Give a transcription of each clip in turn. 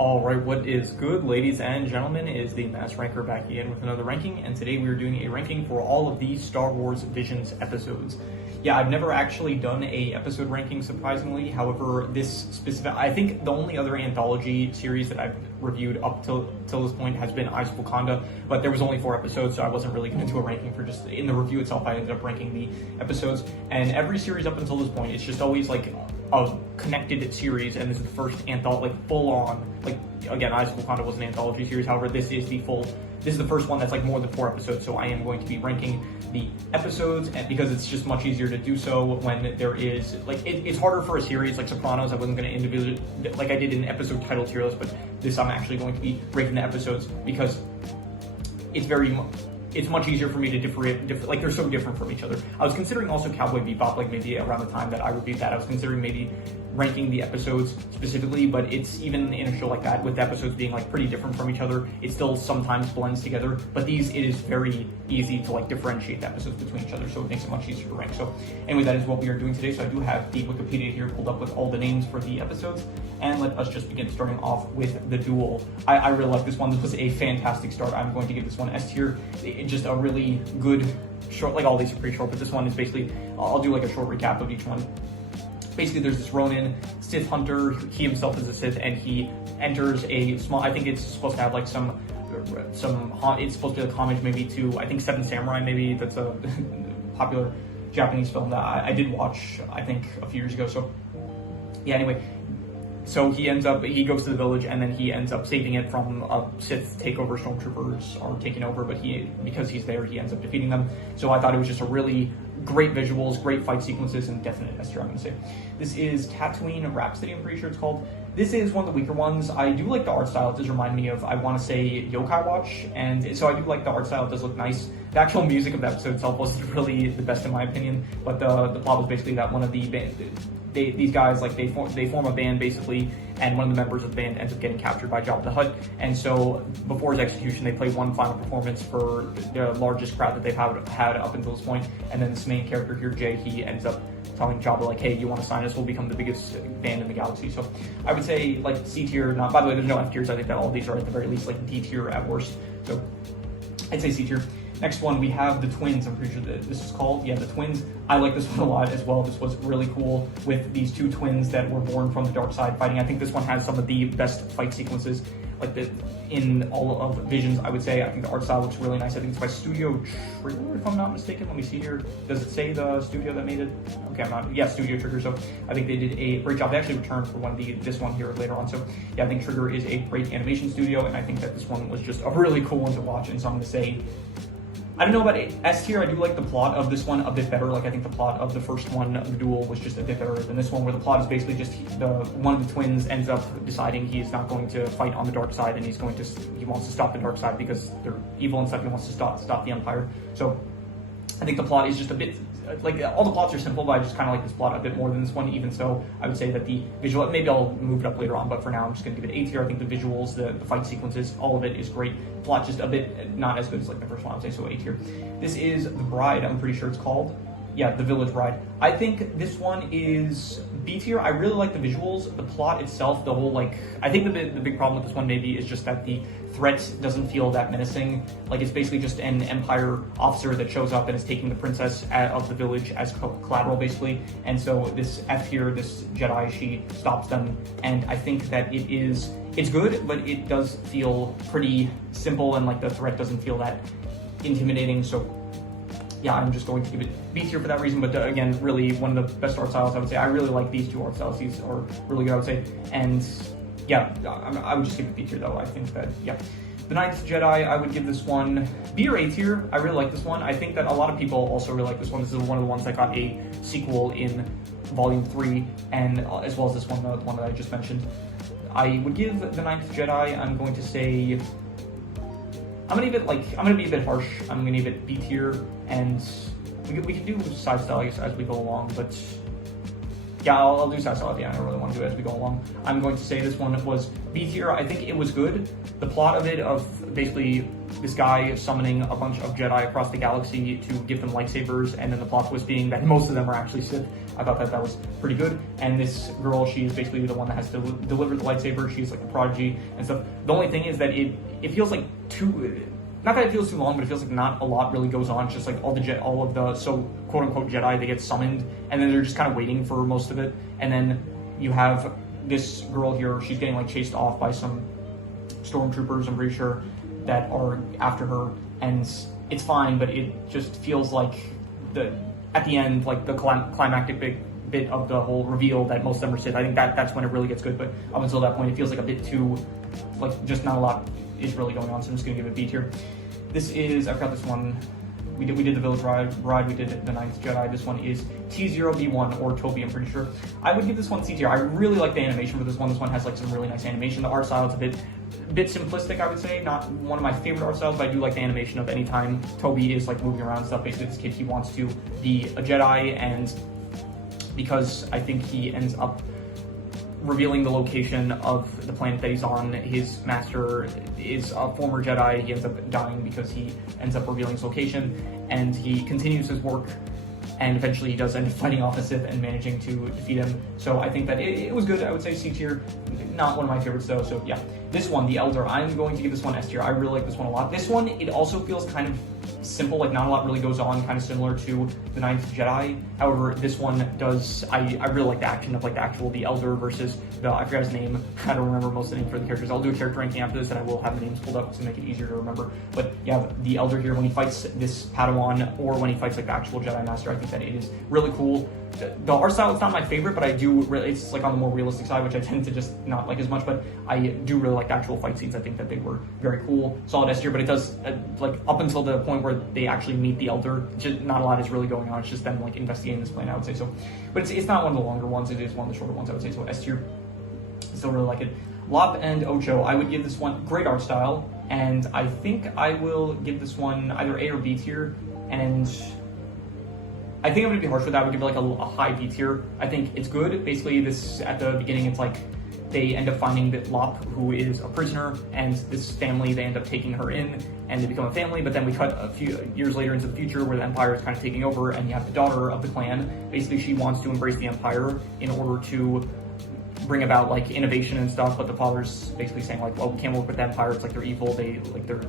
Alright, what is good, ladies and gentlemen, is the Mass Ranker back again with another ranking, and today we are doing a ranking for all of these Star Wars Visions episodes. Yeah, I've never actually done a episode ranking, surprisingly. However, this specific, I think the only other anthology series that I've reviewed up till this point has been Eyes of Wakanda, but there was only 4 episodes, so I wasn't really going to do a ranking for just, in the review itself, I ended up ranking the episodes, and every series up until this point, it's just always like a connected series, and this is the first anthology, like full on, like, again, Eyes of Wakanda was an anthology series, however, this is the first one that's like more than 4 episodes, so I am going to be ranking the episodes, and because it's just much easier to do so when there is, like, it's harder for a series like Sopranos. I wasn't going to individually, like I did in episode title tier list, but this I'm actually going to be ranking the episodes because it's much easier for me to differentiate, like they're so different from each other. I was considering also Cowboy Bebop, like maybe around the time that I reviewed that, I was considering maybe ranking the episodes specifically, but it's even in a show like that, with the episodes being like pretty different from each other, it still sometimes blends together, but it is very easy to like differentiate the episodes between each other, so it makes it much easier to rank. So anyway, that is what we are doing today. So I do have the Wikipedia here pulled up with all the names for the episodes, and let us just begin, starting off with The Duel. I really like this one. This was a fantastic start. I'm going to give this one S tier. Just a really good short, like all these are pretty short, but this one is basically, I'll do like a short recap of each one. Basically, there's this Ronin Sith hunter. He himself is a Sith, and he enters a small, I think it's supposed to have like some, it's supposed to be like homage maybe to, I think, Seven Samurai, maybe. That's a popular Japanese film that I did watch, I think, a few years ago. So yeah, anyway, so he goes to the village, and then he ends up saving it from a Sith takeover. Stormtroopers are taking over, but because he's there, he ends up defeating them. So I thought it was just a really great visuals, great fight sequences, and definite S tier, I'm going to say. This is Tatooine Rhapsody, I'm pretty sure it's called. This is one of the weaker ones. I do like the art style. It does remind me of, I want to say, Yokai Watch, and so I do like the art style. It does look nice. The actual music of the episode itself wasn't really the best in my opinion, but the plot was basically that one of the these guys, like, they form a band basically, and one of the members of the band ends up getting captured by Jabba the Hutt, and so before his execution they play one final performance for the largest crowd that they've had up until this point, and then this main character here, Jay, he ends up telling Jabba, like, hey, you want to sign us, we'll become the biggest band in the galaxy. So I would say, like, C tier, not, by the way, there's no F tiers. I think that all of these are at the very least like D tier at worst, so I'd say C tier. Next one, we have The Twins. I'm pretty sure that this is called, yeah, The Twins. I like this one a lot as well. This was really cool with these 2 twins that were born from the dark side fighting. I think this one has some of the best fight sequences like in all of Visions, I would say. I think the art style looks really nice. I think it's by Studio Trigger, if I'm not mistaken. Let me see here. Does it say the studio that made it? Okay, Studio Trigger. So I think they did a great job. They actually returned for this one here later on. So yeah, I think Trigger is a great animation studio, and I think that this one was just a really cool one to watch. And so I'm going to say, I don't know about S tier. I do like the plot of this one a bit better. Like, I think the plot of the first one, The Duel, was just a bit better than this one, where the plot is basically just one of the twins ends up deciding he's not going to fight on the dark side, and he wants to stop the dark side because they're evil and stuff. He wants to stop the Empire. So I think the plot is just a bit, like, all the plots are simple, but I just kind of like this plot a bit more than this one. Even so, I would say that the visual, maybe I'll move it up later on, but for now I'm just going to give it A tier. I think the visuals, the fight sequences, all of it is great. The plot just a bit not as good as like the first one, I would say, so A tier. This is The Bride, I'm pretty sure it's called. Yeah, The Village Bride. I think this one is B tier. I really like the visuals, the plot itself, the whole, like, I think the big problem with this one maybe is just that the threat doesn't feel that menacing. Like, it's basically just an Empire officer that shows up and is taking the princess of the village as collateral, basically. And so this F here, this Jedi, she stops them, and I think that it's good, but it does feel pretty simple, and like the threat doesn't feel that intimidating. So yeah, I'm just going to give it B tier for that reason, but again, really one of the best art styles, I would say. I really like these 2 art styles. These are really good, I would say. And yeah, I would just give it B tier though. I think that, yeah. The Ninth Jedi, I would give this one B or A tier. I really like this one. I think that a lot of people also really like this one. This is one of the ones that got a sequel in Volume 3, and as well as this one, the one that I just mentioned. I would give The Ninth Jedi, I'm going to say, I'm gonna be a bit harsh. I'm gonna give it B tier, and we can do side styles as we go along, but yeah, I'll do Sasso at the end. I don't really want to do it as we go along. I'm going to say this one was B tier. I think it was good. The plot of it, of basically this guy summoning a bunch of Jedi across the galaxy to give them lightsabers, and then the plot twist being that most of them are actually Sith. I thought that was pretty good. And this girl, she is basically the one that has to deliver the lightsaber. She's like a prodigy and stuff. The only thing is that it feels like not that it feels too long, but it feels like not a lot really goes on. It's just like all of the so quote unquote Jedi, they get summoned, and then they're just kind of waiting for most of it. And then you have this girl here, she's getting like chased off by some stormtroopers, I'm pretty sure, that are after her, and it's fine, but it just feels like at the end, like the climactic bit of the whole reveal that most of them are Sith. I think that's when it really gets good, but up until that point, it feels like a bit too, like, just not a lot is really going on, so I'm just gonna give it B tier. This is, I've got this one, we did the Village Bride, we did the Ninth Jedi. This one is T0B1, or Toby, I'm pretty sure. I would give this one C tier. I really like the animation for this one. This one has like some really nice animation. The art style is a bit simplistic, I would say. Not one of my favorite art styles, but I do like the animation of any time Toby is like moving around and stuff. Basically, this kid, he wants to be a Jedi, and because I think he ends up revealing the location of the planet that he's on. His master is a former Jedi. He ends up dying because he ends up revealing his location, and he continues his work, and eventually he does end up fighting off a Sith and managing to defeat him. So I think that it was good. I would say C tier. Not one of my favorites though, so yeah. This one, The Elder, I'm going to give this one S tier. I really like this one a lot. This one, it also feels kind of simple, like not a lot really goes on, kind of similar to The Ninth Jedi. However, this one does, I really like the action of like the actual The Elder versus I forgot his name. I don't remember most of the names for the characters. I'll do a character ranking after this, and I will have the names pulled up to make it easier to remember. But yeah, The Elder here, when he fights this Padawan, or when he fights like the actual Jedi Master, I think that it is really cool. The art style is not my favorite, but I do really, it's like on the more realistic side, which I tend to just not like as much, but I do really like the actual fight scenes. I think that they were very cool. Solid S tier, but it does, like up until the point where they actually meet the Elder, just not a lot is really going on. It's just them like investigating this planet, I would say so. But it's not one of the longer ones, it is one of the shorter ones, I would say so. S tier, still really like it. Lop and Ocho, I would give this one great art style, and I think I will give this one either A or B tier, and I think I'm gonna be harsh with that. I would give it like a high B tier. I think it's good. Basically, this at the beginning, it's like they end up finding that Lop, who is a prisoner, and this family, they end up taking her in, and they become a family. But then we cut a few years later into the future, where the Empire is kind of taking over, and you have the daughter of the clan. Basically, she wants to embrace the Empire in order to bring about like innovation and stuff. But the father's basically saying like, well, we can't work with the Empire. It's like they're evil. They're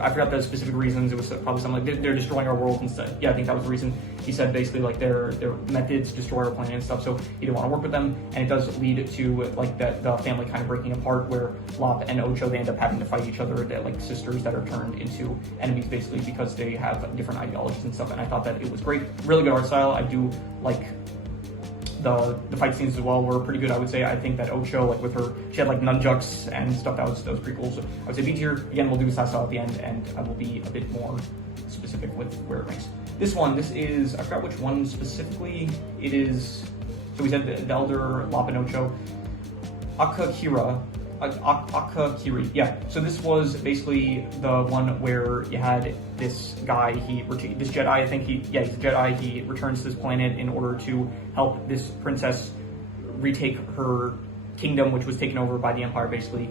I forgot the specific reasons. It was probably something like they're destroying our world and stuff. Yeah, I think that was the reason. He said basically like their methods destroy our planet and stuff, so he didn't want to work with them. And it does lead to like the family kind of breaking apart, where Lop and Ocho, they end up having to fight each other. They're like sisters that are turned into enemies basically because they have different ideologies and stuff. And I thought that it was great. Really good art style. I do like the fight scenes as well were pretty good, I would say. I think that Ocho, like with her, she had like nunchucks and stuff, that was pretty cool. So I would say B tier. Again, we'll do Sasso at the end, and I will be a bit more specific with where it ranks. This is, I forgot which one specifically it is. So we said the Elder, Lop and Ocho. Akakiri, yeah. So this was basically the one where you had this guy, this Jedi, I think he's a Jedi, he returns to this planet in order to help this princess retake her kingdom, which was taken over by the Empire, basically.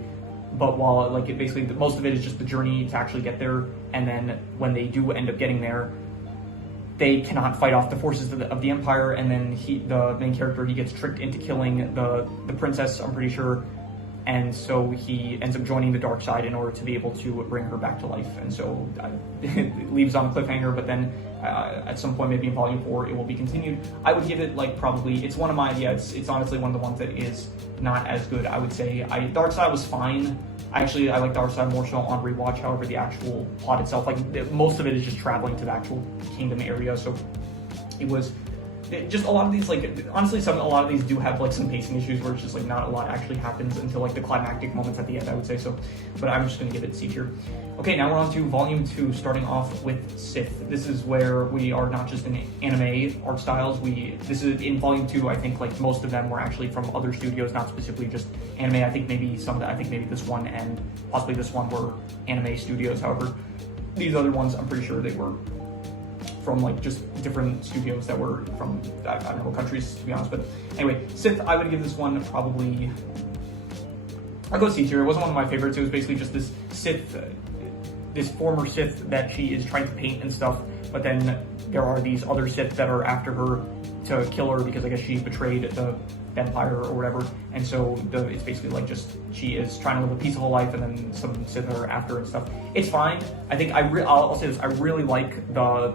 But while, like, it basically, most of it is just the journey to actually get there, and then when they do end up getting there, they cannot fight off the forces of the Empire, and then the main character, he gets tricked into killing the princess, I'm pretty sure. And so he ends up joining the dark side in order to be able to bring her back to life. And so it leaves on a cliffhanger, but then at some point, maybe in volume 4, it will be continued. I would give it like probably, it's one of my, it's honestly one of the ones that is not as good, I would say. The art style was fine. I like the art style more so on rewatch. However, the actual plot itself, like most of it is just traveling to the actual kingdom area. So it was just a lot of these, like, honestly, a lot of these do have like some pacing issues where it's just like not a lot actually happens until like the climactic moments at the end, I would say so. But I'm just gonna give it C tier. Okay, now we're on to volume 2, starting off with Sith. This is where we are not just in anime art styles. This is in volume 2. I think like most of them were actually from other studios, not specifically just anime. I think maybe this one and possibly this one were anime studios. However, these other ones, I'm pretty sure they were from like just different studios that were from, I don't know what countries, to be honest. But anyway, Sith, I would give this one probably, I'll go C tier. It wasn't one of my favorites. It was basically just this Sith, this former Sith that she is trying to paint and stuff, but then there are these other Sith that are after her to kill her because I guess she betrayed the Empire or whatever, and so it's basically like just she is trying to live a peaceful life, and then some Sith are after her and stuff. It's fine. I think I'll say this. I really like the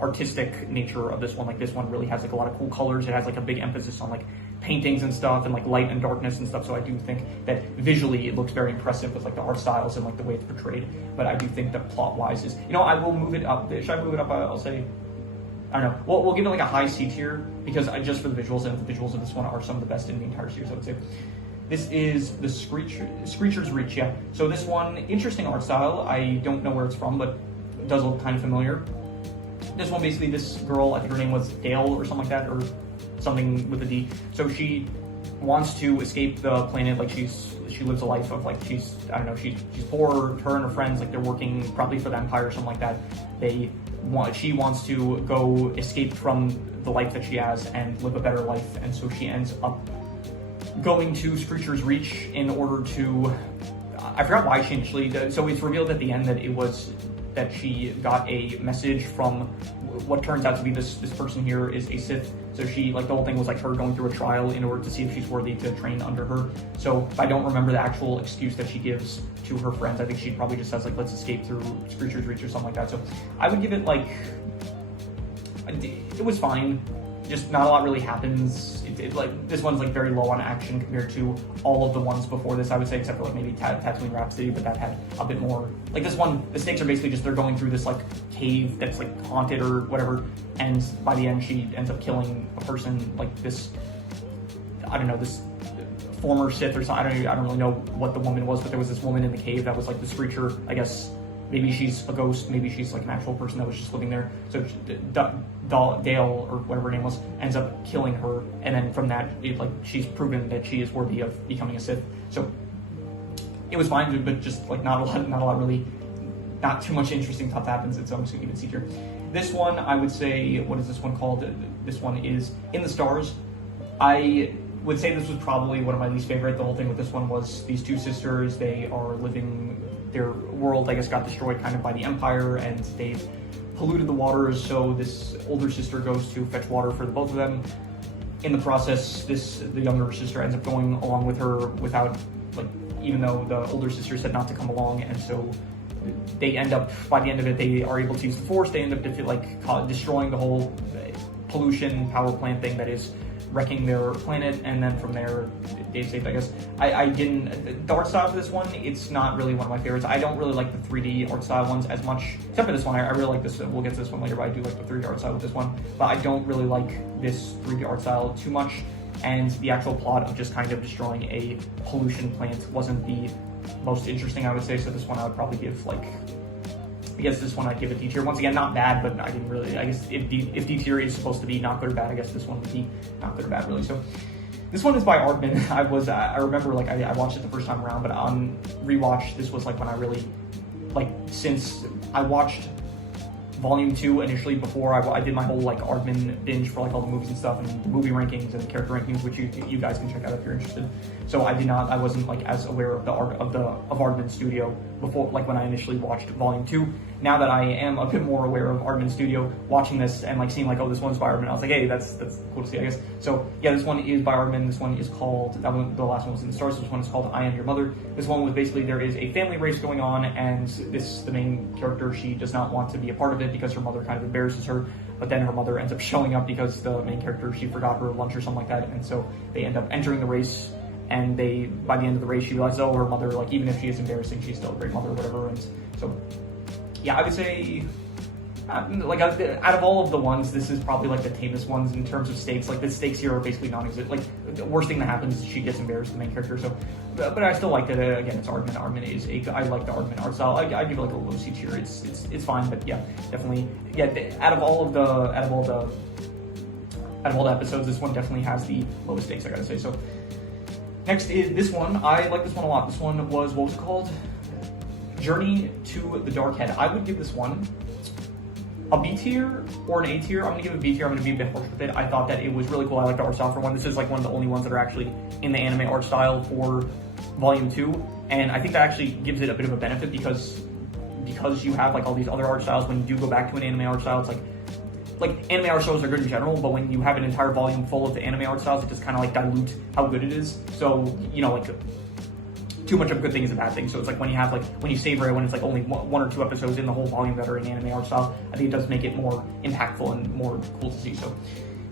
artistic nature of this one. Like this one really has like a lot of cool colors. It has like a big emphasis on like paintings and stuff, and like light and darkness and stuff. So I do think that visually it looks very impressive with like the art styles and like the way it's portrayed. But I do think that plot wise is, I will move it up. Should I move it up? I'll say, I don't know. We'll give it like a high C tier because just for the visuals, and the visuals of this one are some of the best in the entire series, I would say. This is the Screecher's Reach, yeah. So this one, interesting art style. I don't know where it's from, but it does look kind of familiar. This one, basically, this girl, I think her name was Dale or something like that, or something with a D. So she wants to escape the planet. Like she lives a life of like she's poor. Her and her friends, like they're working probably for the Empire or something like that. She wants to go escape from the life that she has and live a better life, and so she ends up going to Screecher's Reach in order to, I forgot why she initially did. So it's revealed at the end that it was that she got a message from what turns out to be this person here is a Sith. So she, like, the whole thing was like her going through a trial in order to see if she's worthy to train under her. So I don't remember the actual excuse that she gives to her friends. I think she probably just says like, let's escape through Screecher's Reach or something like that. So I would give it like, it was fine. Just not a lot really happens. Like this one's like very low on action compared to all of the ones before this, I would say, except for like maybe Tatooine Rhapsody, but that had a bit more. Like this one, the stakes are basically just they're going through this like cave that's like haunted or whatever, and by the end she ends up killing a person, like this, I don't know, this former Sith or something. I don't really know what the woman was, but there was this woman in the cave that was like the Screecher, I guess. Maybe she's a ghost, maybe she's like an actual person that was just living there. So Dale, or whatever her name was, ends up killing her, and then from that, she's proven that she is worthy of becoming a Sith. So it was fine, but just like not a lot really, not too much interesting stuff happens. So I'm just gonna give it C tier. This one, I would say, what is this one called? This one is In the Stars. I would say this was probably one of my least favorite. The whole thing with this one was these two sisters, they are living, their world, I guess, got destroyed kind of by the Empire, and they've polluted the waters, so this older sister goes to fetch water for the both of them. In the process, the younger sister ends up going along with her without, like, even though the older sister said not to come along, and so they end up, by the end of it, they are able to use the Force. They end up destroying the whole pollution power plant thing that is wrecking their planet, and then from there they saved, I guess. I didn't, the art style for this one, it's not really one of my favorites. I don't really like the 3D art style ones as much, except for this one. I really like this. We'll get to this one later, but I do like the 3D art style with this one, but I don't really like this 3D art style too much, and the actual plot of just kind of destroying a pollution plant wasn't the most interesting, I would say. So this one I would probably give like, I guess this one I'd give a D tier. Once again, not bad, but I didn't really, I guess if D tier is supposed to be not good or bad, I guess this one would be not good or bad, really. So this one is by Aardman. I remember, like, I watched it the first time around, but on rewatch, this was like when I really, like, since I watched Volume 2 initially before I did my whole like Aardman binge for like all the movies and stuff, and the movie rankings and the character rankings, which you guys can check out if you're interested. So I wasn't like as aware of the art of Aardman Studio before, like when I initially watched Volume 2. Now that I am a bit more aware of Aardman Studio, watching this and like seeing like, oh, this one's by Aardman, I was like, hey, that's cool to see, I guess. So yeah, this one is by Aardman. This one is called, the last one was In the Stars. This one is called I Am Your Mother. This one was basically, there is a family race going on, and the main character, she does not want to be a part of it because her mother kind of embarrasses her, but then her mother ends up showing up because the main character, she forgot her lunch or something like that, and so they end up entering the race, and by the end of the race, she realizes, oh, her mother, like, even if she is embarrassing, she's still a great mother or whatever. And so yeah, I would say, like, out of all of the ones, this is probably like the tamest ones in terms of stakes. Like, the stakes here are basically non-existent. Like, the worst thing that happens is she gets embarrassed, the main character. So, but I still liked it. Again, it's Aardman. I like the Aardman art style. I give it like a low C tier. It's fine, but yeah, definitely. Yeah, out of all the episodes, this one definitely has the lowest stakes, I gotta say. So next is this one. I like this one a lot. This one was, what was it called? Journey to the Dark Head. I would give this one A B tier or an A tier. I'm gonna give it a B tier. I'm gonna be a bit harsh with it. I thought that it was really cool. I like the art style for one. This is like one of the only ones that are actually in the anime art style for volume 2, and I think that actually gives it a bit of a benefit because you have like all these other art styles. When you do go back to an anime art style, it's like anime art styles are good in general, but when you have an entire volume full of the anime art styles, it just kind of like dilute how good it is. So, you know, like too much of a good thing is a bad thing. So it's like when you have like, when you savor it, when it's like only one or two episodes in the whole volume that are in anime art style, I think it does make it more impactful and more cool to see. So,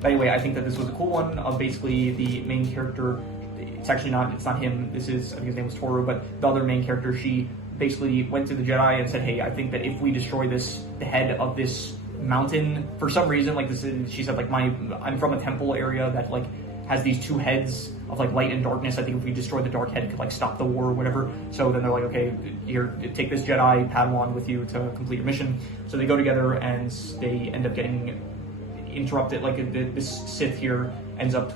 but anyway, I think that this was a cool one of basically the main character. It's not him. This is, I think his name was Toru, but the other main character, she basically went to the Jedi and said, hey, I think that if we destroy the head of this mountain, for some reason, like this is, she said, like I'm from a temple area that like has these two heads of like light and darkness. I think if we destroy the dark head, it could like stop the war or whatever. So then they're like, okay, here, take this Jedi Padawan with you to complete your mission. So they go together and they end up getting interrupted. Like this Sith here ends up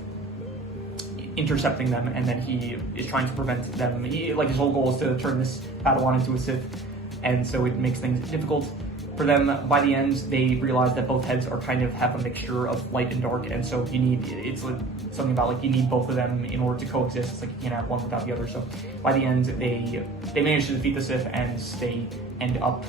intercepting them, and then he is trying to prevent them. Like his whole goal is to turn this Padawan into a Sith, and so it makes things difficult for them. By the end, they realize that both heads are kind of have a mixture of light and dark, and so it's like something about like you need both of them in order to coexist. It's like you can't have one without the other. So by the end, they manage to defeat the Sith, and they end up,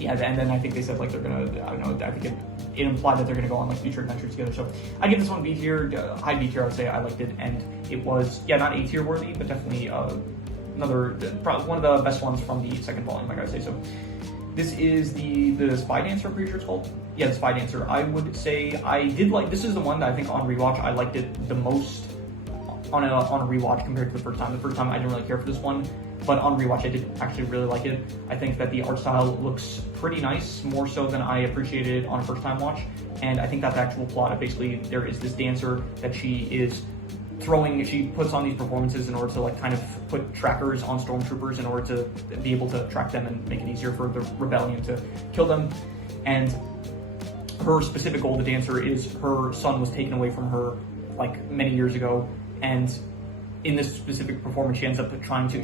and then I think they said like they're gonna, I don't know, I think it implied that they're gonna go on like future adventures together. So I give this one B tier, high B tier. I would say I liked it, and it was not A tier worthy, but definitely probably one of the best ones from the second volume, I gotta say. So this is the Spy Dancer, I'm pretty sure it's called. Yeah, the Spy Dancer. I would say I did like, this is the one that I think on rewatch I liked it the most on a rewatch compared to the first time. The first time I didn't really care for this one, but on rewatch I did actually really like it. I think that the art style looks pretty nice, more so than I appreciated on a first time watch. And I think that the actual plot of basically there is this dancer that she puts on these performances in order to like kind of put trackers on stormtroopers in order to be able to track them and make it easier for the rebellion to kill them. And her specific goal, the dancer, is her son was taken away from her like many years ago, and in this specific performance she ends up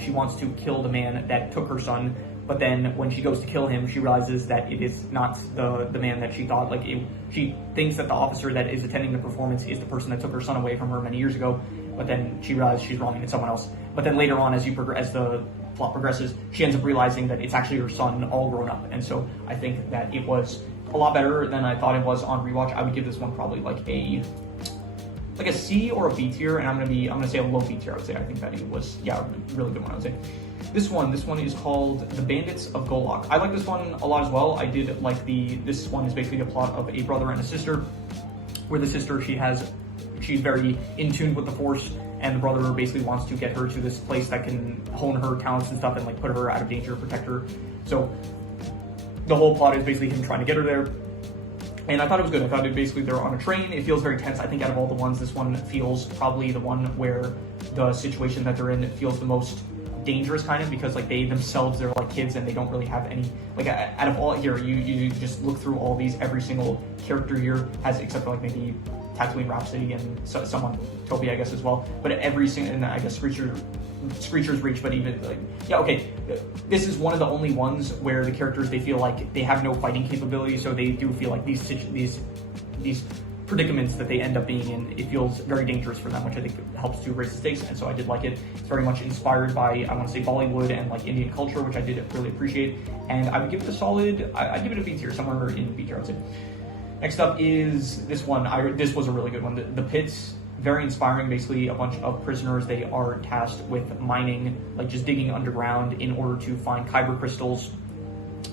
she wants to kill the man that took her son, but then when she goes to kill him, she realizes that it is not the man that she thought. She thinks that the officer that is attending the performance is the person that took her son away from her many years ago, but then she realizes she's wrong and it's someone else. But then later on, as the plot progresses, she ends up realizing that it's actually her son all grown up. And so I think that it was a lot better than I thought it was on rewatch. I would give this one probably like a C or a B tier, and I'm gonna say a low B tier. I would say I think that it was a really good one. I would say this one is called The Bandits of Golok. I like this one a lot as well. I did like this one is basically a plot of a brother and a sister, where the sister she's very in tune with the Force, and the brother basically wants to get her to this place that can hone her talents and stuff and like put her out of danger, protect her. So the whole plot is basically him trying to get her there. And I thought it was good. I thought they're on a train. It feels very tense. I think out of all the ones, this one feels probably the one where the situation that they're in feels the most dangerous, kind of, because like they themselves, they're like kids and they don't really have any, like out of all here, you just look through all these, every single character here has, except for like maybe Tatooine Rhapsody and someone, Toby, I guess, as well. But every single, and I guess Screecher's Reach, but even like, this is one of the only ones where the characters, they feel like they have no fighting capability, so they do feel like these predicaments that they end up being in, it feels very dangerous for them, which I think helps to raise the stakes. And so I did like it. It's very much inspired by, I want to say, Bollywood and like Indian culture, which I did really appreciate. And I would give it a solid, I'd give it a B tier, somewhere in B tier, I would say. Next up is this one. This was a really good one. The Pits, very inspiring. Basically, a bunch of prisoners, they are tasked with mining, like just digging underground in order to find kyber crystals,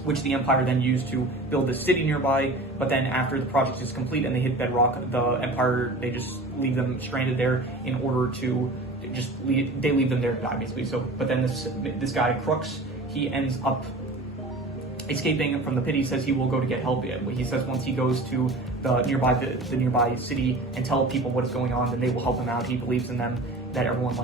which the Empire then used to build a city nearby. But then after the project is complete and they hit bedrock, the Empire, they just leave them stranded there in order to they leave them there to die, basically. So, but then this guy, Crux, he ends up escaping from the pit. He says he will go to get help. He says once he goes to the nearby city and tell people what is going on, then they will help him out. He believes in them, that everyone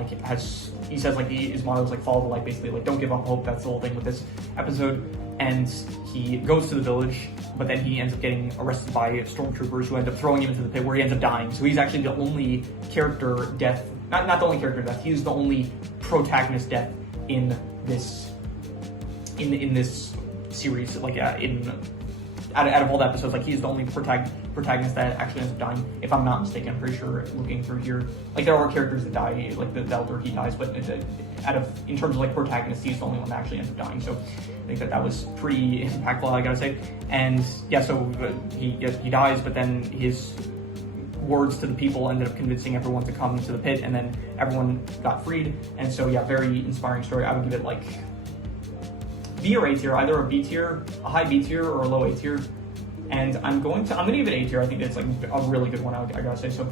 he says his motto is like follow the light, basically, like don't give up hope. That's the whole thing with this episode. And he goes to the village, but then he ends up getting arrested by stormtroopers who end up throwing him into the pit, where he ends up dying. So he's actually the only character death, not the only character death, he's the only protagonist death in this series, out of all the episodes, like he's the only protagonist that actually ends up dying, if I'm not mistaken. I'm pretty sure looking through here, like there are characters that die, like the elder, he dies, but in terms of like protagonists, he's the only one that actually ends up dying. So I think that was pretty impactful, I gotta say. And yeah, so he dies, but then his words to the people ended up convincing everyone to come to the pit, and then everyone got freed. And so yeah, very inspiring story. I would give it like B or A tier, either a B tier, a high B tier, or a low A tier. And I'm gonna give it A tier. I think it's like a really good one, I gotta say. So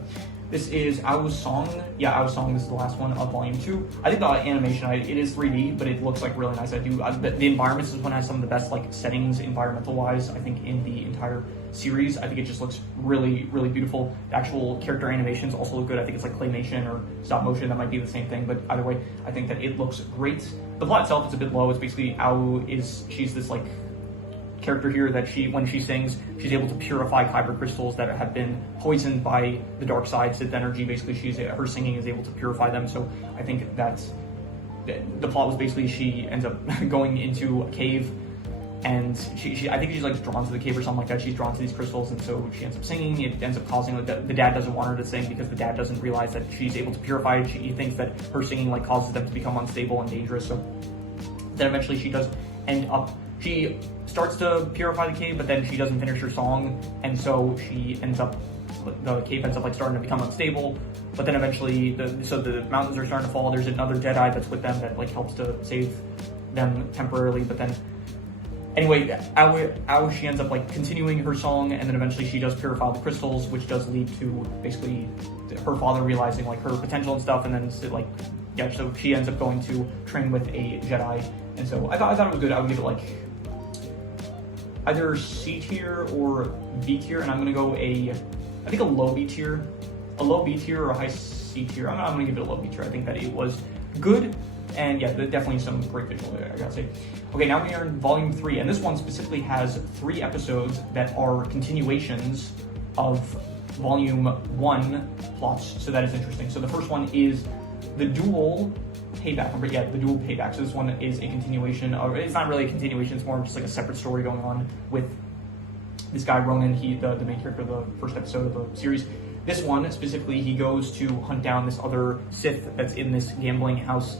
this is Ao's Song. Yeah, Ao's Song. This is the last one of Volume 2. I think the animation, it is 3D, but it looks like really nice. I do. The environments, this one has some of the best like settings, environmental-wise, I think, in the entire series. I think it just looks really, really beautiful. The actual character animations also look good. I think it's like claymation or stop motion. That might be the same thing, but either way, I think that it looks great. The plot itself is a bit low. It's basically she's this like character here that when she sings, she's able to purify kyber crystals that have been poisoned by the dark side, Sith energy. Basically, her singing is able to purify them. So I think that the plot was basically she ends up going into a cave, and I think she's like drawn to the cave or something like that. She's drawn to these crystals, and so she ends up singing. It ends up causing like the dad doesn't want her to sing because the dad doesn't realize that she's able to purify it. He thinks that her singing like causes them to become unstable and dangerous. So then eventually she does end up. She starts to purify the cave, but then she doesn't finish her song, and so the cave ends up like starting to become unstable. But then eventually, the mountains are starting to fall. There's another Jedi that's with them that like helps to save them temporarily. But then, anyway, Ao she ends up like continuing her song, and then eventually she does purify the crystals, which does lead to basically her father realizing like her potential and stuff, and then so she ends up going to train with a Jedi. And so I thought it was good. I would give it like either C tier or B tier, and I'm gonna go I think a low B tier, or a high C tier. I'm gonna give it a low B tier. I think that it was good, and yeah, definitely some great visual there, I gotta say. Okay, now we are in Volume 3, and this one specifically has 3 episodes that are continuations of Volume 1 plots, so that is interesting. So the first one is the Duel Payback. The Duel Payback. So this one is a continuation of, it's not really a continuation, it's more just like a separate story going on with this guy Ronan, the main character of the first episode of the series. This one specifically, he goes to hunt down this other Sith that's in this gambling house,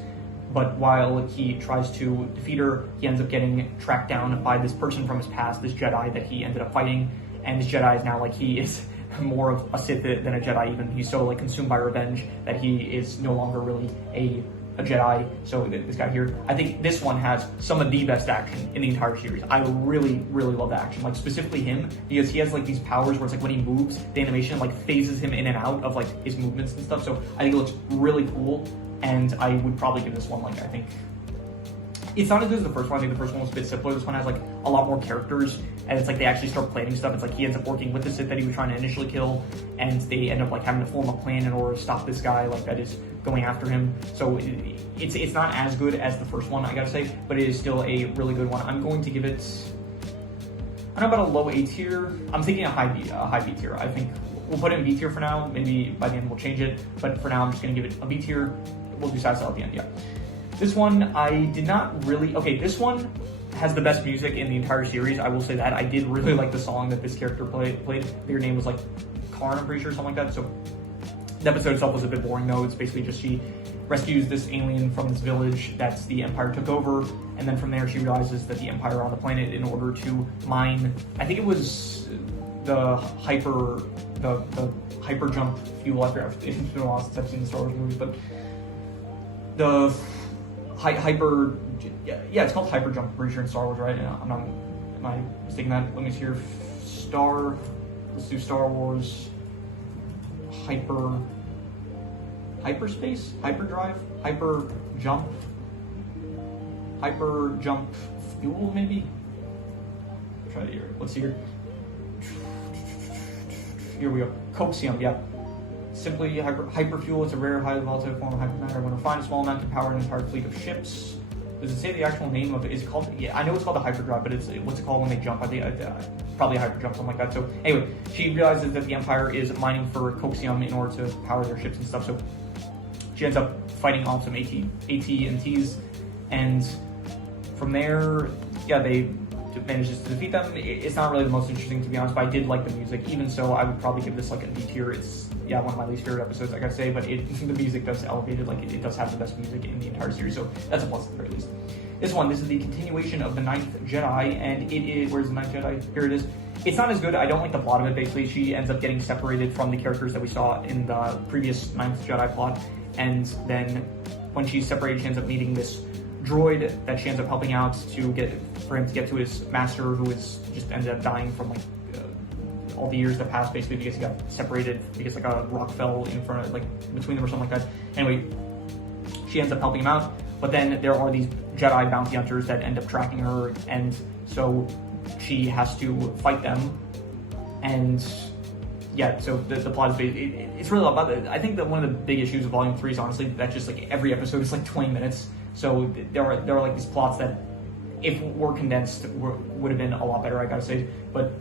but while he tries to defeat her, he ends up getting tracked down by this person from his past, this Jedi that he ended up fighting, and this Jedi is now like, he is more of a Sith than a Jedi even. He's so like consumed by revenge that he is no longer really a Jedi. So this guy here, I think this one has some of the best action in the entire series. I really, really love the action, like specifically him, because he has like these powers where it's like when he moves, the animation like phases him in and out of like his movements and stuff. So I think it looks really cool, and I would probably give this one like, I think it's not as good as the first one. I think the first one was a bit simpler. This one has like a lot more characters, and it's like they actually start planning stuff. It's like he ends up working with the Sith that he was trying to initially kill, and they end up like having to form a plan in order to stop this guy like that is going after him. So it's not as good as the first one, I gotta say, but it is still a really good one. I'm going to give it, I don't know about a low A tier. I'm thinking a high B tier. I think we'll put it in B tier for now. Maybe by the end we'll change it, but for now I'm just gonna give it a B tier. We'll do Sassel at the end, yeah. This one, I did not really, okay, this one has the best music in the entire series, I will say that. I did really like the song that this character played. Their name was like Karn, I'm pretty sure, something like that. So the episode itself was a bit boring though. It's basically just she rescues this alien from this village that the Empire took over, and then from there she realizes that the Empire are on the planet in order to mine, I think it was the hyper jump fuel. I forgot, it's been a while since I've seen the Star Wars movies, but the hyper, yeah, it's called hyper jump, I'm pretty sure, in Star Wars, right? Am I mistaking that? Let me see here. Let's do Star Wars hyperspace, hyperdrive, hyper jump fuel, maybe? Try it here. Let's see here. Here we go. Coxium, yeah. Simply hyperfuel is a rare, highly volatile form of hypermatter. When refined, a small amount can power an entire fleet of ships. Does it say the actual name of it? Is it called? Yeah, I know it's called a hyperdrive, but what's it called when they jump? I think probably a hyperjump, something like that. So anyway, she realizes that the Empire is mining for coxium in order to power their ships and stuff. So she ends up fighting off some AT&Ts, and from there, yeah, they manages to defeat them. It's not really the most interesting, to be honest, but I did like the music. Even so, I would probably give this like a B tier. It's, yeah, one of my least favorite episodes, I gotta say, but the music does elevate it. Like, it does have the best music in the entire series, so that's a plus at the very least. This is the continuation of The Ninth Jedi, and it is, where's The Ninth Jedi? Here it is. It's not as good. I don't like the plot of it, basically. She ends up getting separated from the characters that we saw in the previous Ninth Jedi plot, and then when she's separated, she ends up meeting this droid that she ends up helping out for him to get to his master, who is just ended up dying from like all the years that passed, basically, because he got separated because like a rock fell in front of, like, between them or something like that. Anyway, she ends up helping him out, but then there are these Jedi bounty hunters that end up tracking her, and so she has to fight them. And yeah, so the plot is basically, it's really about it. I think that one of the big issues of Volume 3 is honestly that just like every episode is like 20 minutes. So there are like these plots that, if were condensed, would have been a lot better, I gotta say. But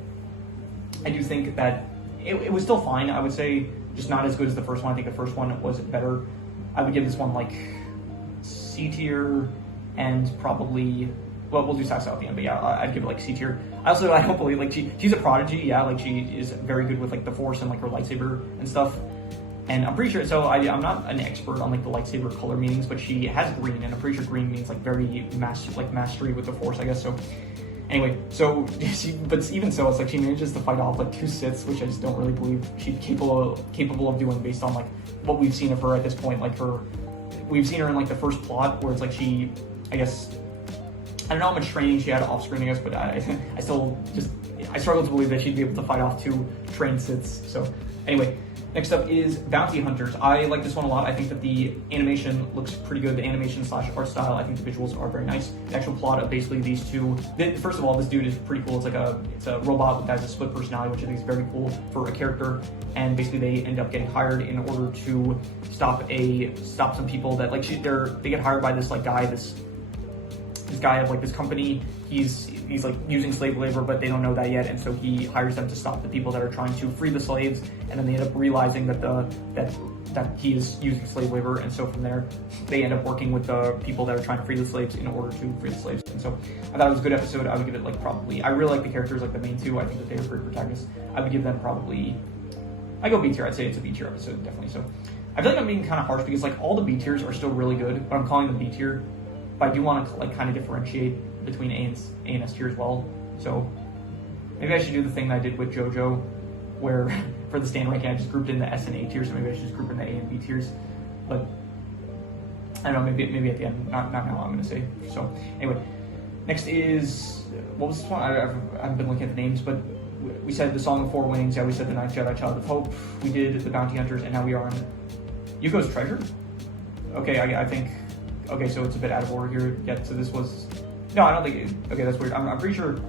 I do think that it was still fine. I would say just not as good as the first one. I think the first one was better. I would give this one like C tier, and probably, well, we'll do Saxo at the end, but yeah, I'd give it like C tier. I don't believe, like, she's a prodigy, yeah, like she is very good with like the Force and like her lightsaber and stuff. And I'm pretty sure, so I'm not an expert on like the lightsaber color meanings, but she has green, and I'm pretty sure green means like very mastery with the Force, I guess. So anyway, so but even so, it's like she manages to fight off like 2 Siths, which I just don't really believe she's capable of doing based on like what we've seen of her at this point. Like we've seen her in like the first plot where it's like she, I guess, I don't know how much training she had off screen, I guess, but I struggle to believe that she'd be able to fight off 2 trained Siths. So anyway, next up is Bounty Hunters. I like this one a lot. I think that the animation looks pretty good. The animation / art style, I think the visuals are very nice. The actual plot of basically these two, first of all, this dude is pretty cool. It's a robot that has a split personality, which I think is very cool for a character. And basically they end up getting hired in order to stop some people that like they get hired by this like guy, this guy of like this company. He's like using slave labor, but they don't know that yet, and so he hires them to stop the people that are trying to free the slaves. And then they end up realizing that he is using slave labor, and so from there they end up working with the people that are trying to free the slaves in order to free the slaves. And so I thought it was a good episode. I would give it like probably, I really like the characters, like the main two. I think that they are great protagonists. I would give them probably, I go B tier. I'd say it's a B tier episode, definitely. So I feel like I'm being kind of harsh because like all the B tiers are still really good, but I'm calling them B tier. But I do want to like kind of differentiate between A and S tier as well. So maybe I should do the thing that I did with JoJo, where for the stand ranking I just grouped in the S and A tiers. So maybe I should just group in the A and B tiers. But I don't know. Maybe at the end. Not now. I'm going to say. So anyway, next is, what was this one? I haven't been looking at the names, but we said the Song of Four Wings. Yeah, we said the Ninth Jedi, Child of Hope. We did the Bounty Hunters, and now we are on Yuko's Treasure. Okay, I think. Okay, so it's a bit out of order here. Yeah, so this was... No, I don't think... Okay, that's weird. I'm pretty sure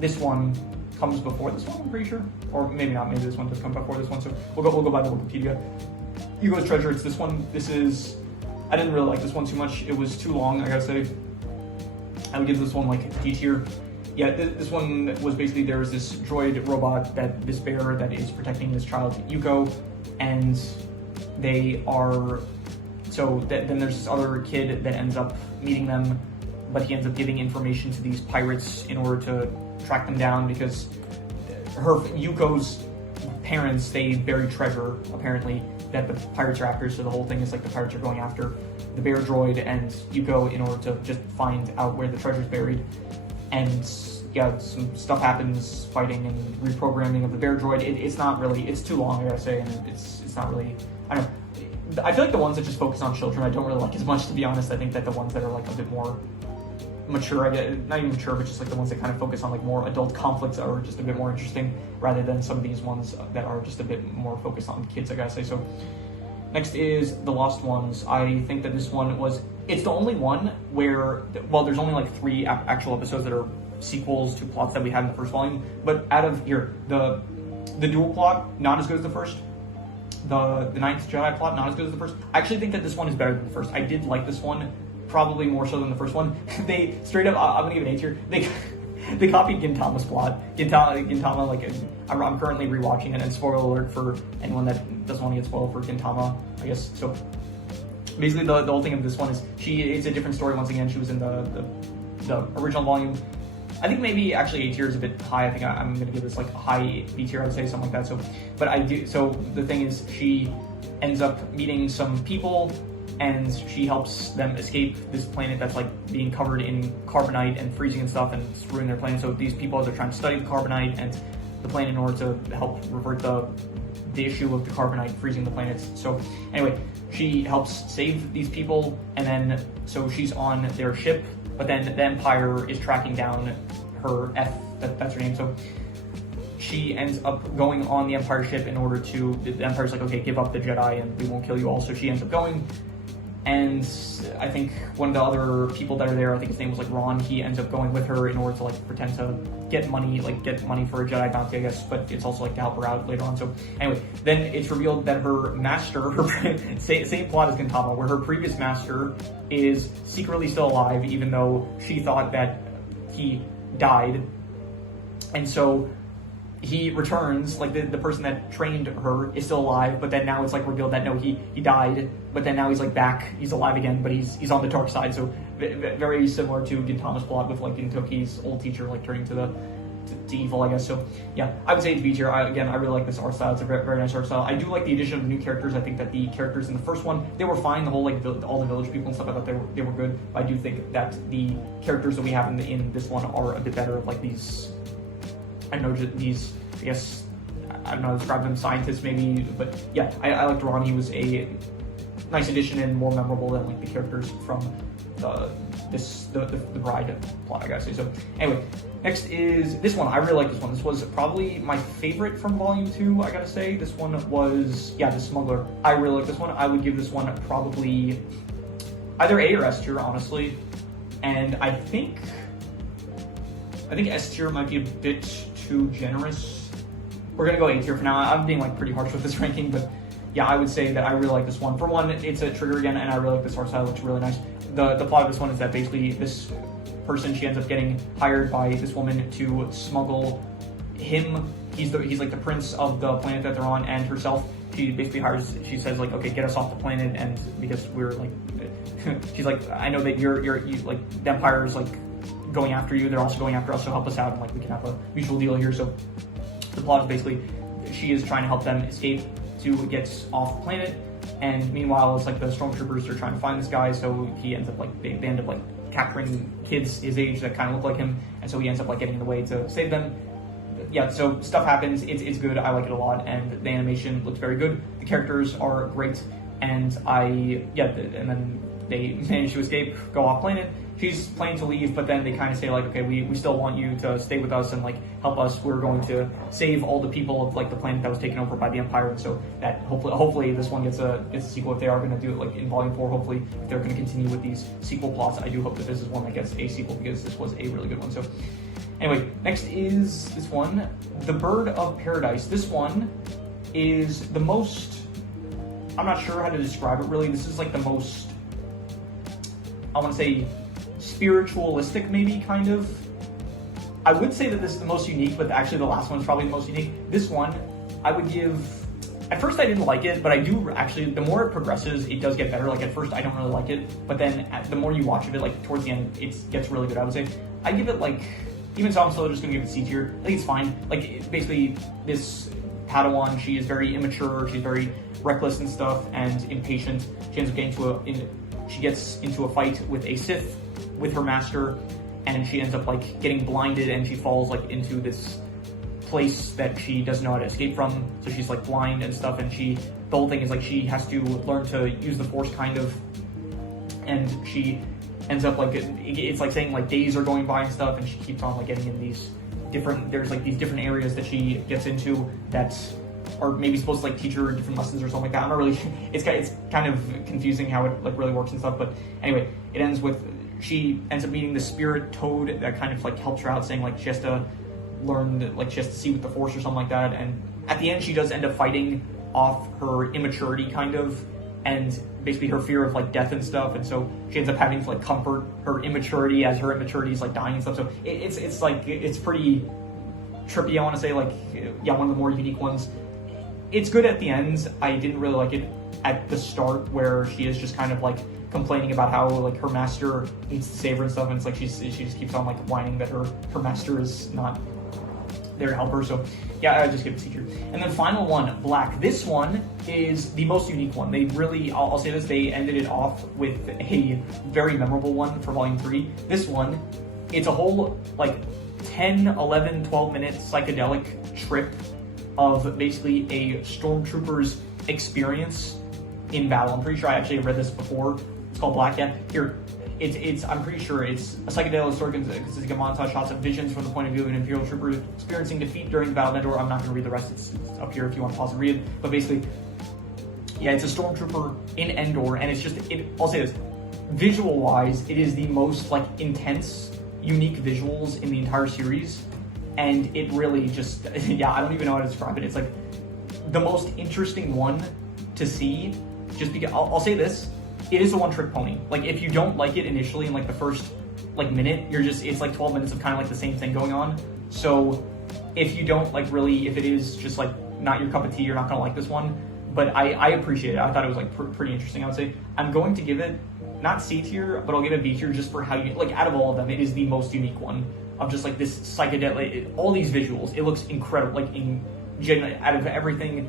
this one comes before this one, I'm pretty sure. Or maybe not. Maybe this one does come before this one. So we'll go by the Wikipedia. Yuko's Treasure, it's this one. This is... I didn't really like this one too much. It was too long, I gotta say. I would give this one like D tier. Yeah, this one was basically, there was this droid robot, this bear that is protecting this child, Yuko, and they are... So then there's this other kid that ends up meeting them, but he ends up giving information to these pirates in order to track them down because Yuko's parents, they buried treasure, apparently, that the pirates are after. So the whole thing is like the pirates are going after the bear droid and Yuko in order to just find out where the treasure's buried. And yeah, some stuff happens, fighting and reprogramming of the bear droid. It's not really, it's too long, I gotta say, and it's not really, I don't know. I feel like the ones that just focus on children I don't really like as much, to be honest. I think that the ones that are like a bit more mature, not even mature, but just like the ones that kind of focus on like more adult conflicts are just a bit more interesting, rather than some of these ones that are just a bit more focused on kids, I gotta say. So next is The Lost Ones. I think that this one it's the only one where, well, there's only like 3 actual episodes that are sequels to plots that we had in the first volume, but out of here, the dual plot, not as good as the first. The Ninth Jedi plot, not as good as the first. I actually think that this one is better than the first. I did like this one, probably more so than the first one. They straight up, I'm gonna give it an A tier. They copied Gintama's plot. Gintama, like, I'm currently rewatching it, and spoiler alert for anyone that doesn't want to get spoiled for Gintama, I guess. So basically the whole thing of this one is it's a different story once again. She was in the original volume. I think maybe actually A tier is a bit high. I think I'm gonna give this like a high B tier, I would say, something like that. So, but I do, so the thing is, she ends up meeting some people and she helps them escape this planet that's like being covered in carbonite and freezing and stuff, and it's ruining their planet. So these people are trying to study the carbonite and the planet in order to help revert the issue of the carbonite freezing the planets. So anyway, she helps save these people, and then so she's on their ship, but then the Empire is tracking down her that's her name. So she ends up going on the Empire ship in order to, the Empire's like, okay, give up the Jedi and we won't kill you all. So she ends up going, and I think one of the other people that are there, I think his name was like Ron, he ends up going with her in order to like pretend to get money for a Jedi bounty, I guess, but it's also like to help her out later on. So anyway, then it's revealed that her master, same plot as Gintama, where her previous master is secretly still alive, even though she thought that he died. And so he returns, like the person that trained her is still alive, but then now it's like revealed that no, he died, but then now he's like back, he's alive again, but he's on the dark side. So very similar to Gintama's plot with like Gintoki's old teacher like turning to evil, I guess. So yeah, I would say it's B tier. I really like this art style. It's a very, very nice art style. I do like the addition of new characters. I think that the characters in the first one, they were fine. The whole like all the village people and stuff, I thought they were good. But I do think that the characters that we have in this one are a bit better. Like these, I don't know, these, I guess, I don't know how to describe them, scientists maybe, but yeah, I liked Ron. He was a nice addition and more memorable than like the characters from the Bride plot, I gotta say. So anyway, next is this one. I really like this one. This was probably my favorite from Volume 2, I gotta say. This one was, yeah, The Smuggler. I really like this one. I would give this one probably either A or S tier, honestly. And I think S tier might be a bit too generous. We're gonna go A tier for now. I'm being like pretty harsh with this ranking, but yeah, I would say that I really like this one. For one, it's a trigger again, and I really like this art style. It looks really nice. The plot of this one is that basically this person, she ends up getting hired by this woman to smuggle him. He's like the prince of the planet that they're on, and herself. She basically hires. She says like, okay, get us off the planet, and because we're like, she's like, I know that you like the Empire's like going after you. They're also going after us, so help us out, and like we can have a mutual deal here. So the plot is basically she is trying to help them escape to get off planet, and meanwhile it's like the stormtroopers are trying to find this guy, so he ends up like they end up like capturing kids his age that kind of look like him, and so he ends up like getting in the way to save them. Yeah, so stuff happens. It's good. I like it a lot, and the animation looks very good. The characters are great, and and then they manage to escape, go off planet. She's planning to leave, but then they kind of say like, okay, we still want you to stay with us and like help us. We're going to save all the people of like the planet that was taken over by the Empire, and so that hopefully this one gets a sequel if they are going to do it like in Volume 4. Hopefully, if they're going to continue with these sequel plots, I do hope that this is one that gets a sequel because this was a really good one. So anyway, next is this one, The Bird of Paradise. This one is the most, I'm not sure how to describe it really. This is like the most, I want to say, spiritualistic maybe, kind of. I would say that this is the most unique, but actually the last one is probably the most unique. This one, I would give, at first I didn't like it, but I do actually, the more it progresses, it does get better. Like at first I don't really like it, but then the more you watch of it, like towards the end, it gets really good. I would say, I give it like, even so I'm still just gonna give it C tier. I think it's fine. Like basically this Padawan, she is very immature, she's very reckless and stuff, and impatient. She ends up getting she gets into a fight with a Sith, with her master, and she ends up like getting blinded, and she falls like into this place that she doesn't know how to escape from. So she's like blind and stuff, and the whole thing is like she has to learn to use the Force kind of, and she ends up like it's like saying like days are going by and stuff, and she keeps on like getting in these different, there's like these different areas that she gets into that are maybe supposed to like teach her different lessons or something like that. I'm not really sure. It's kind of confusing how it like really works and stuff, but anyway, it ends with she ends up meeting the spirit toad that kind of like helps her out, saying like she has to learn, like she has to see with the Force or something like that. And at the end she does end up fighting off her immaturity kind of, and basically her fear of like death and stuff, and so she ends up having to like comfort her immaturity as her immaturity is like dying and stuff. So it's like it's pretty trippy, I want to say, like yeah, one of the more unique ones. It's good at the end. I didn't really like it at the start where she is just kind of like complaining about how like her master needs to save her and stuff, and it's like she just keeps on like whining that her master is not there to help her. So yeah, I just give it C tier. And then final one, Black. This one is the most unique one. They really, I'll say this, they ended it off with a very memorable one for volume 3. This one, it's a whole like 10, 11, 12 minute psychedelic trip of basically a stormtrooper's experience in battle. I'm pretty sure I actually read this before. It's called Black. Yeah, here. It's I'm pretty sure it's a psychedelic story consisting of montage shots of visions from the point of view of an Imperial trooper experiencing defeat during the Battle of Endor. I'm not going to read the rest. It's up here if you want to pause and read it. But basically, yeah, it's a stormtrooper in Endor, and it's just, I'll say this, visual-wise, it is the most like intense, unique visuals in the entire series, and it really just, yeah, I don't even know how to describe it. It's like the most interesting one to see, just because, I'll say this, it is a one-trick pony. Like, if you don't like it initially in like the first like minute, it's like 12 minutes of kind of like the same thing going on. So if you don't like really, if it is just like not your cup of tea, you're not gonna like this one. But I appreciate it. I thought it was like pretty interesting, I would say. I'm going to give it, not C tier, but I'll give it B tier just for how you, like out of all of them, it is the most unique one of just like this psychedelic, all these visuals. It looks incredible, like out of everything,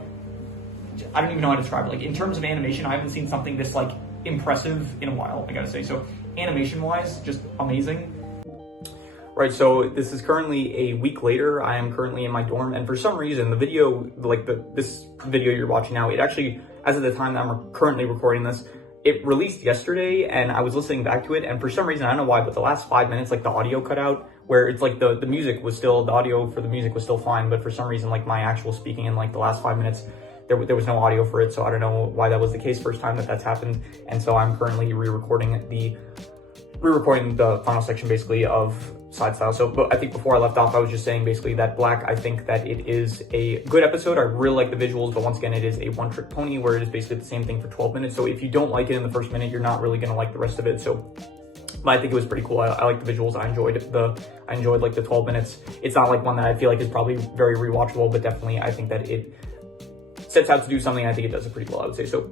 I don't even know how to describe it. Like in terms of animation, I haven't seen something this like impressive in a while, I gotta say. So animation wise, just amazing. Right, so this is currently a week later. I am currently in my dorm, and for some reason the video, like this video you're watching now, it actually, as of the time that I'm currently recording this, it released yesterday, and I was listening back to it, and for some reason, I don't know why, but the last 5 minutes, like the audio cut out, where it's like the music was still, the audio for the music was still fine, but for some reason, like my actual speaking in like the last 5 minutes, there was no audio for it, so I don't know why that was the case first time that's happened. And so I'm currently re-recording the final section basically of Side Style. So, but I think before I left off, I was just saying basically that Black, I think that it is a good episode. I really like the visuals, but once again, it is a one-trick pony where it is basically the same thing for 12 minutes. So if you don't like it in the first minute, you're not really gonna like the rest of it. So, but I think it was pretty cool. I like the visuals. I enjoyed like the 12 minutes. It's not like one that I feel like is probably very rewatchable, but definitely I think that it sets out to do something. I think it does it pretty well, I would say. So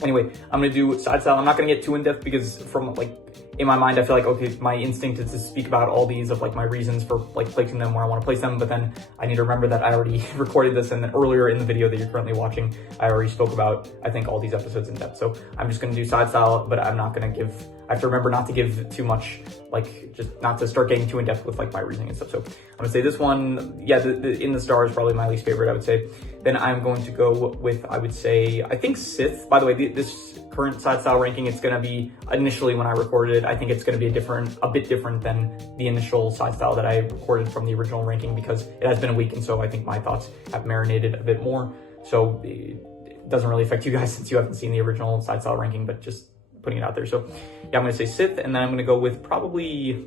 anyway, I'm gonna do Side Style. I'm not gonna get too in depth because from like in my mind, I feel like, okay, my instinct is to speak about all these of like my reasons for like placing them where I want to place them, but then I need to remember that I already recorded this, and then earlier in the video that you're currently watching, I already spoke about, I think, all these episodes in depth. So I'm just gonna do Side Style, but I'm not gonna give, I have to remember not to give too much, like just not to start getting too in depth with like my reasoning and stuff. So I'm gonna say this one, yeah, the In the Star is probably my least favorite, I would say. Then I'm going to go with, I would say, I think Sith. By the way, this current Side Style ranking, it's gonna be, initially when I recorded it, I think it's gonna be a bit different than the initial Side Style that I recorded from the original ranking, because it has been a week, and so I think my thoughts have marinated a bit more. So it doesn't really affect you guys since you haven't seen the original Side Style ranking, but just putting it out there. So yeah, I'm gonna say Sith, and then I'm gonna go with probably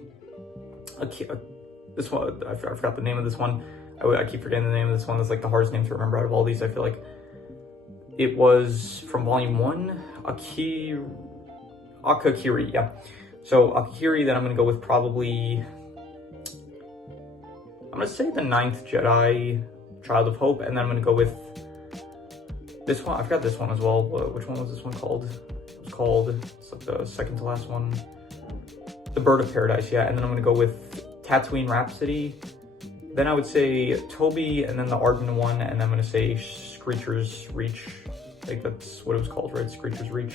this one. I forgot the name of this one. I keep forgetting the name of this one. That's like the hardest name to remember out of all these. I feel like it was from volume 1, Akakiri, yeah. So Akakiri, then I'm gonna go with probably, I'm gonna say the 9th Jedi, Child of Hope, and then I'm gonna go with this one. I forgot this one as well. Which one was this one called? It was called, it's like the second to last one, The Bird of Paradise, yeah. And then I'm gonna go with Tatooine Rhapsody. Then I would say Toby, and then the Arden one, and then I'm gonna say Screecher's Reach. I think that's what it was called, right? Screecher's Reach.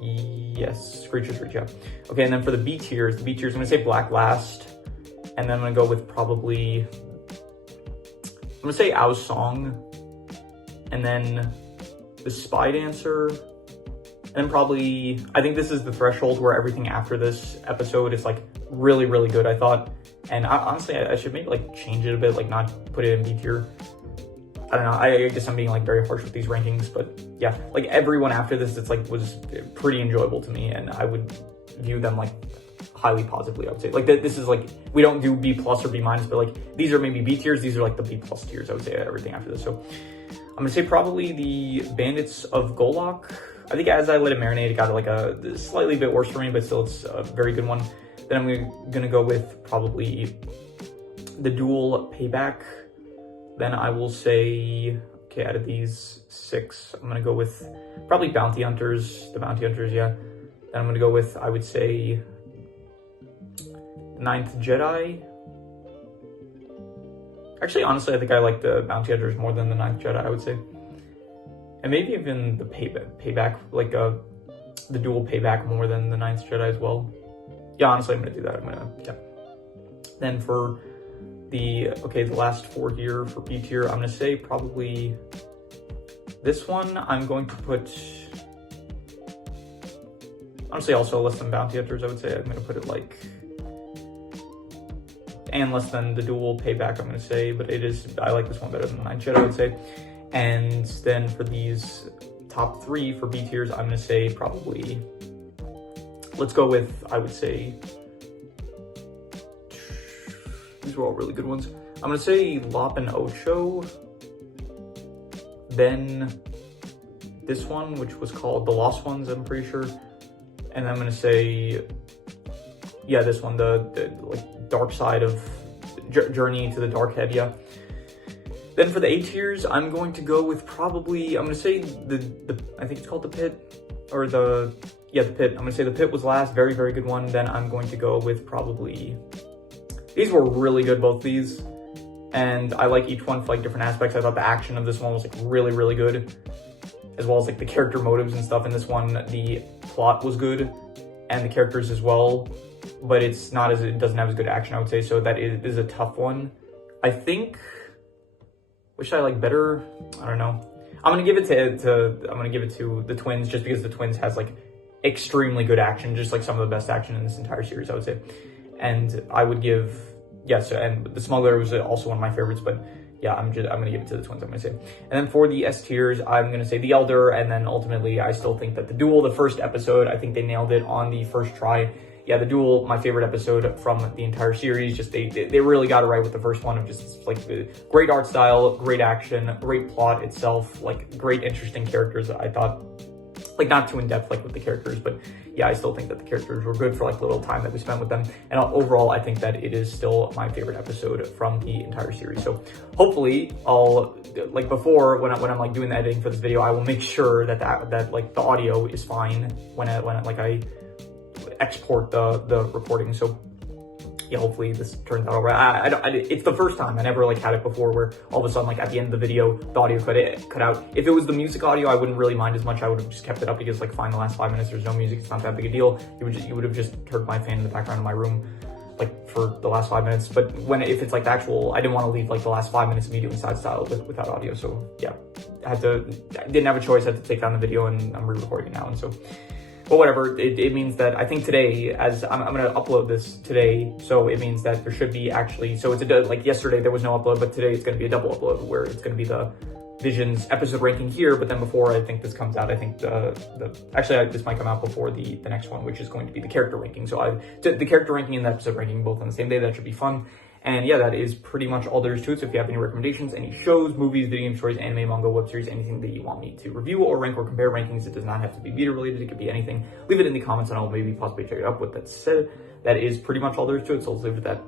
Yes, Screecher's Reach, yeah. Okay, and then for the B tiers, I'm gonna say Black last, and then I'm gonna go with probably, I'm gonna say Ao's Song, and then the Spy Dancer, and then probably, I think this is the threshold where everything after this episode is like really, really good, I thought. And honestly, I should maybe like change it a bit, like not put it in B tier. I don't know, I guess I'm being like very harsh with these rankings, but yeah, like everyone after this, it's like was pretty enjoyable to me, and I would view them like highly positively, I would say. Like this is like, we don't do B plus or B minus, but like these are maybe B tiers, these are like the B plus tiers, I would say, everything after this. So I'm gonna say probably the Bandits of Golok. I think as I let it marinate, it got like a slightly bit worse for me, but still it's a very good one. Then I'm gonna go with probably the Duel Payback. Then I will say Okay, out of these 6, I'm gonna go with probably Bounty Hunters, the Bounty Hunters, yeah. Then I'm gonna go with, I would say, Ninth Jedi. Actually, honestly, I think I like the Bounty Hunters more than the Ninth Jedi, I would say. And maybe even the payback, like the dual payback more than the Ninth Jedi as well. Yeah, honestly, I'm gonna do that. Yeah. Then for the last 4 here for B tier, I'm gonna say probably this one. I'm going to put, honestly, also less than Bounty Hunters, I would say. I'm gonna put it like, and less than the dual payback, I'm gonna say, but I like this one better than the Ninth Jedi, I would say. And then for these top 3 for B tiers, I'm gonna say probably, let's go with, I would say, these were all really good ones. I'm gonna say Lop and Ocho, then this one, which was called The Lost Ones, I'm pretty sure. And I'm gonna say, yeah, this one, the like dark side of Journey to the Dark Head, yeah. Then for the A tiers, I'm going to go with probably, I'm gonna say the I think it's called The Pit, or the Pit. I'm gonna say The Pit was last, very, very good one. Then I'm going to go with probably, these were really good, both these. And I like each one for like different aspects. I thought the action of this one was like really, really good, as well as like the character motives and stuff. In this one, the plot was good, and the characters as well, but it doesn't have as good action, I would say. So that is a tough one. I think, which I like better, I don't know. I'm gonna give it to the Twins, just because the Twins has like extremely good action, just like some of the best action in this entire series, I would say. And I would give, yes, and the Smuggler was also one of my favorites, but yeah, I'm gonna give it to the Twins, I'm gonna say. And then for the S tiers, I'm gonna say The Elder, and then ultimately I still think that the Duel, the first episode, I think they nailed it on the first try. Yeah, the Duel, my favorite episode from the entire series. Just they really got it right with the first one, of just like the great art style, great action, great plot itself, like great interesting characters. I thought, like, not too in depth like with the characters, but yeah, I still think that the characters were good for like little time that we spent with them. And overall, I think that it is still my favorite episode from the entire series. So hopefully I'll, like before, when I'm like doing the editing for this video, I will make sure that like the audio is fine when I export the recording. So yeah, hopefully this turns out all right. It's the first time. I never like had it before where all of a sudden, like at the end of the video, the audio cut out. If it was the music audio, I wouldn't really mind as much. I would have just kept it up, because like fine, the last 5 minutes, there's no music. It's not that big a deal. You would have just heard my fan in the background in my room, like for the last 5 minutes. But if it's like the actual, I didn't want to leave like the last 5 minutes immediately side style without audio. So yeah, I didn't have a choice. I had to take down the video, and I'm re-recording it now. And so, but whatever, it means that I think today, as I'm going to upload this today, so it means that there should be actually, so it's like yesterday there was no upload, but today it's going to be a double upload, where it's going to be the Visions episode ranking here, but then before I think this comes out, I think this might come out before the next one, which is going to be the character ranking. So the character ranking and the episode ranking both on the same day. That should be fun. And yeah, that is pretty much all there is to it. So if you have any recommendations, any shows, movies, video game stories, anime, manga, web series, anything that you want me to review or rank or compare rankings, it does not have to be media related. It could be anything. Leave it in the comments and I'll maybe possibly check it out. With that said, that is pretty much all there is to it. So let's leave it at that.